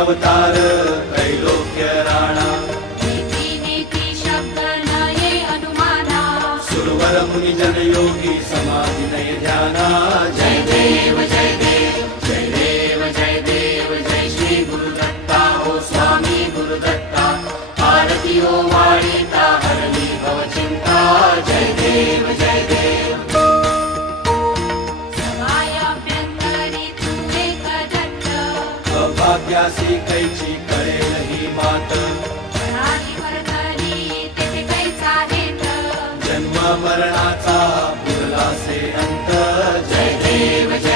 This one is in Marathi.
अवतार त्रैलोक्य राणा नीती नीती शब्द नये अनुमाना सुरवर मुनि जन योगी समाधि नय ध्याना जय देव जय देव जय देव जय देव जय श्री गुरुदत्ता हो स्वामी गुरुदत्ता आरती हो वाळीता हरली भव चिंता जय देव जय देव समायाभ्यंतरी तू एक दत्त अभाग्यासी कैची कळेल ही मात प्राणी वर्धनी तेथे कैचा हेत जन्म मरणाचा पुरला से अंत जय देव जय